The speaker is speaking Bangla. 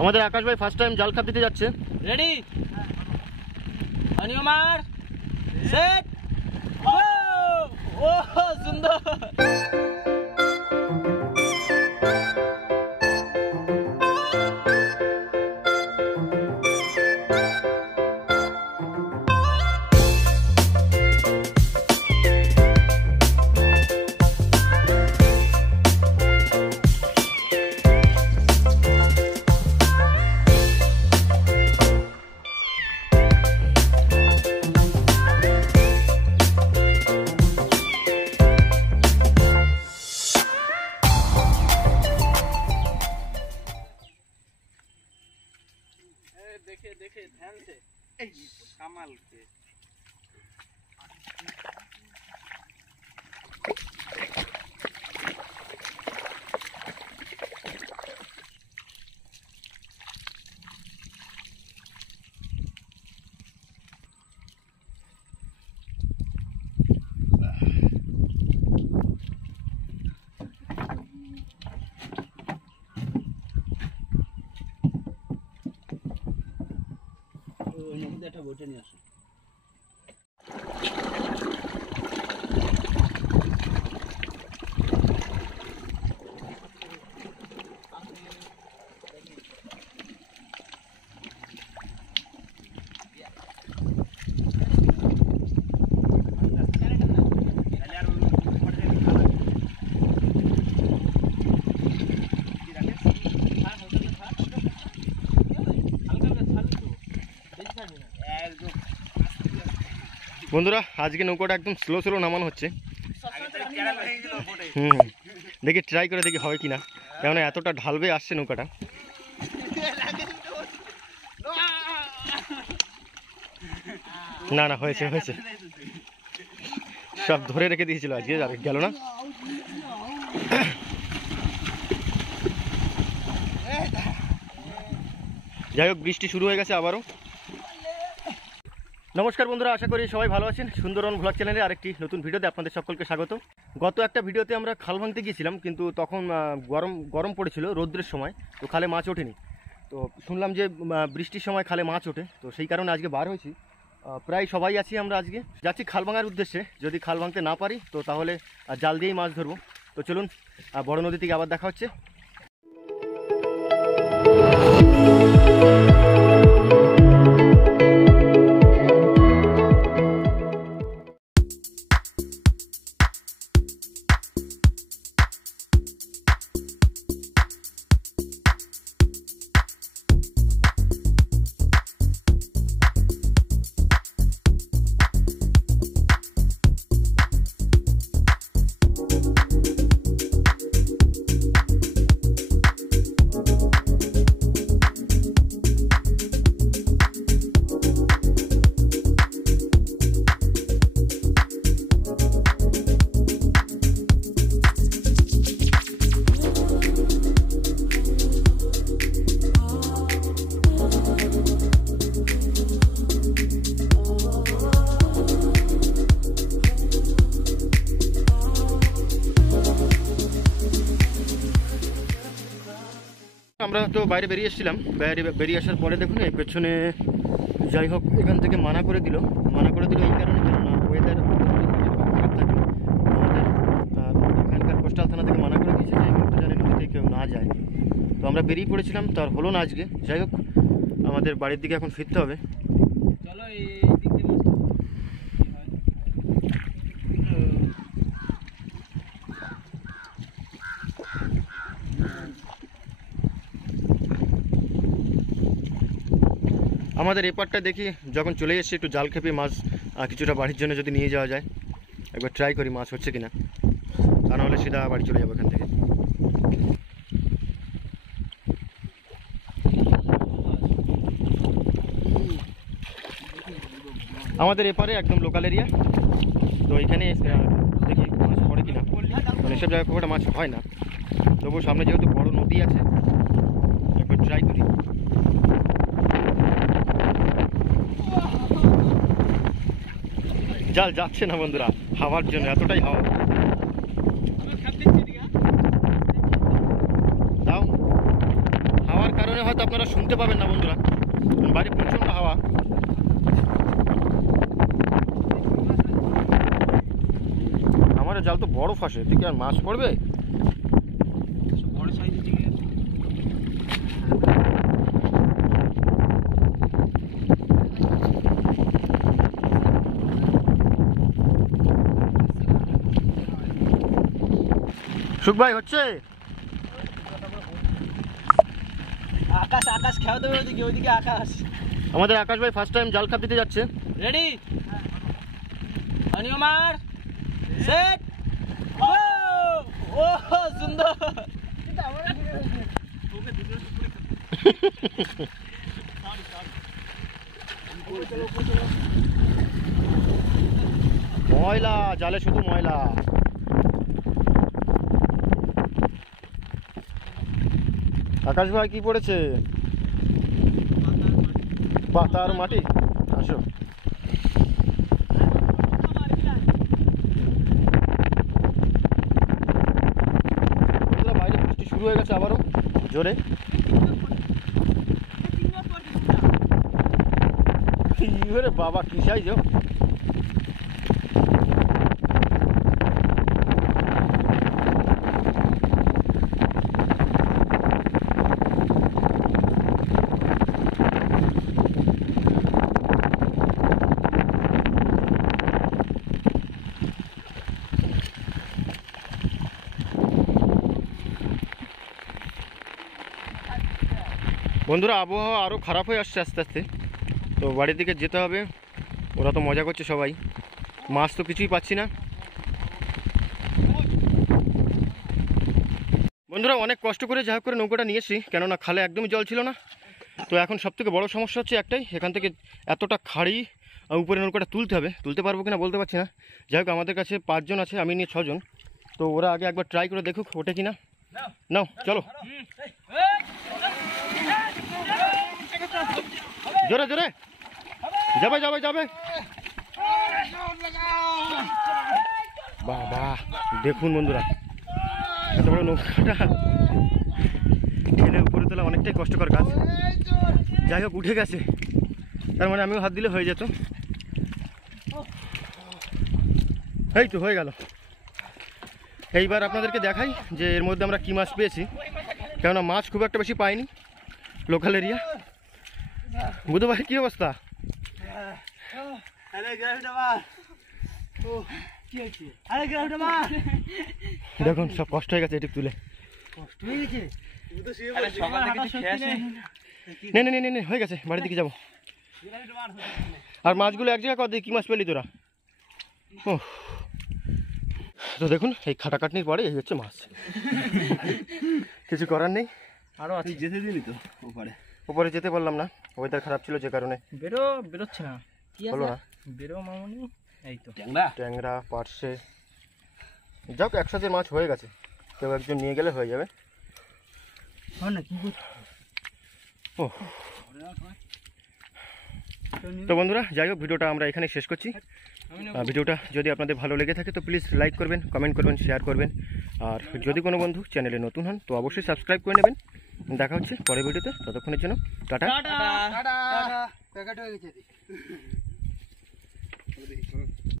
আমাদের আকাশ ভাই ফার্স্ট টাইম জাল খাপ দিতে যাচ্ছে। Ready অনিয়মার set go. ও সুন্দর। देखे देखे ध्यान से कमाल के একটা বটে নিয়ে আসো। বন্ধুরা আজকে নৌকাটা একদম স্লো স্লো নামানো হচ্ছে। দেখি ট্রাই করে দেখি হয় কিনা, কেননা এতটা ঢালবে আসছে নৌকাটা। না না হয়েছে হয়েছে, সব ধরে রেখে দিয়েছিল আজকে, গেল না। যাই হোক বৃষ্টি শুরু হয়ে গেছে আবারও। নমস্কার বন্ধুরা, আশা করি সবাই ভালো আছেন। সুন্দরবন ভ্লগ চ্যানেলে আরেকটি নতুন ভিডিওতে আপনাদের সকলকে স্বাগত। গত একটা ভিডিওতে আমরা খাল ভাঙতে গিয়েছিলাম, কিন্তু তখন গরম পড়েছিল রৌদ্রের সময়, তো খালে মাছ ওঠেনি। তো শুনলাম যে বৃষ্টির সময় খালে মাছ ওঠে, তো সেই কারণে আজকে বার হয়েছি। প্রায় সবাই আছি আমরা, আজকে যাচ্ছি খাল ভাঙার উদ্দেশ্যে। যদি খাল ভাঙতে না পারি তো তাহলে জাল দিয়েই মাছ ধরবো। তো চলুন, বড় নদী থেকে আবার দেখা হচ্ছে। আমরা তো বাইরে বেরিয়ে এসেছিলাম, বেরিয়ে আসার পরে দেখুন এই পেছনে, যাই হোক এখান থেকে মানা করে দিল এই কারণে যেন না ওয়েদার খারাপ থাকে। আমাদের এখানকার কোস্টাল থানা থেকে মানা করে দিয়েছে যে এই মুহূর্তে যেন নদীতে কেউ না যায়। তো আমরা বেরিয়ে পড়েছিলাম, তার হলো না আজকে। যাই হোক আমাদের বাড়ির দিকে এখন ফিরতে হবে। চলো আমাদের এপারটা দেখি, যখন চলে এসেছি একটু জাল খেপে মাছ কিছুটা বাড়ির জন্য যদি নিয়ে যাওয়া যায়, একবার ট্রাই করি মাছ হচ্ছে কিনা, তা নাহলে সিধা বাড়ি চলে যাবো এখান থেকে। আমাদের এপারে একদম লোকাল এরিয়া, তো এখানে দেখি মাছ পড়ে কিনা। মানে এসব জায়গায় খুব একটা মাছ হয় না, তবু সামনে যেহেতু বড় নদী আছে একবার ট্রাই করি। জাল যাচ্ছে না বন্ধুরা, হাওয়ার জন্য, এতটাই হাওয়া। দাও, হাওয়ার কারণে আওয়াজে হয়তো আপনারা শুনতে পাবেন না বন্ধুরা, বাইরে প্রচণ্ড হাওয়া। আমার জাল তো বড় ফাঁসে, ঠিক আর মাছ পড়বে? বড় সাইজের দিকে সুখ ভাই হচ্ছে? আকাশ আকাশ খেয়াল দেবে ওইদিকে, ওইদিকে আকাশ। আমাদের আকাশ ভাই ফার্স্ট টাইম জাল খাপ দিতে যাচ্ছে। রেডি, অনিয়মার সেট ও ও সুন্দর। ময়লা জালে, শুধু ময়লা। আকাশ ভাই কি পড়েছে? পাতার মাটি। আসো, বাইরে বৃষ্টি শুরু হয়ে গেছে আবারও জোরে। বাবা কি সাইজ! বন্ধুরা আবহাওয়া আরও খারাপ হয়ে আসছে আস্তে আস্তে, তো বাড়ির দিকে যেতে হবে। ওরা তো মজা করছে সবাই, মাছ তো কিছুই পাচ্ছি না। বন্ধুরা অনেক কষ্ট করে যা হোক করে নৌকাটা নিয়ে এসেছি, কেননা খালে একদমই জল ছিল না। তো এখন সবথেকে বড় সমস্যা হচ্ছে একটাই, এখান থেকে এতটা খাড়ি উপরে নৌকাটা তুলতে হবে। তুলতে পারবো কিনা বলতে পারছি না। যাই হোক আমাদের কাছে 5 জন আছে, আমি নিয়ে 6 জন। তো ওরা আগে একবার ট্রাই করে দেখুক ওঠে কিনা। নাও চলো, জোরে জোরে যাবে যাবে যাবে। বাবা দেখুন বন্ধুরা, এত বড় নৌকাটা ঠেলে উপরে তোলা অনেকটাই কষ্টকর কাজ। যাই হোক উঠে গেছে, তার মানে আমিও হাত দিলে হয়ে যেত। এই তো হয়ে গেল। এইবার আপনাদেরকে দেখাই যে এর মধ্যে আমরা কি মাছ পেয়েছি, কেননা মাছ খুব একটা বেশি পাইনি লোকাল এরিয়া। বুধ ভাই কি অবস্থা? দেখুন সব কষ্ট হয়ে গেছে এটুক তুলে। নে নে নে নে হয়ে গেছে, বাড়ির দিকে যাবো। আর মাছগুলো এক জায়গায় কত কি মাছ পেলি তোরা? ও তো দেখুন এই খাটাখাটনির পরে এই হচ্ছে মাছ। কিছু করার নেই। আরো আছে, যেতে দিলি তো ওপারে? ওপরে যেতে পারলাম না, ওয়েদার খারাপ ছিল যে কারণে। বেরোচ্ছে না, কি হলো না। বেরো মামনি। এই তো ট্যাংরা ট্যাংরা পার্শে, যাক একসাথে মাছ হয়ে গেছে, কেউ একজন নিয়ে গেলে হয়ে যাবে। ও তো বন্ধুরা যাই হোক ভিডিওটা আমরা এখানে শেষ করছি। ভিডিওটা যদি আপনাদের ভালো লেগে থাকে তো প্লিজ লাইক করবেন, কমেন্ট করবেন, শেয়ার করবেন। আর যদি কোনো বন্ধু চ্যানেলে নতুন হন তো অবশ্যই সাবস্ক্রাইব করে নেবেন। দেখা হচ্ছে পরের ভিডিওতে, ততক্ষণের জন্য টাটা।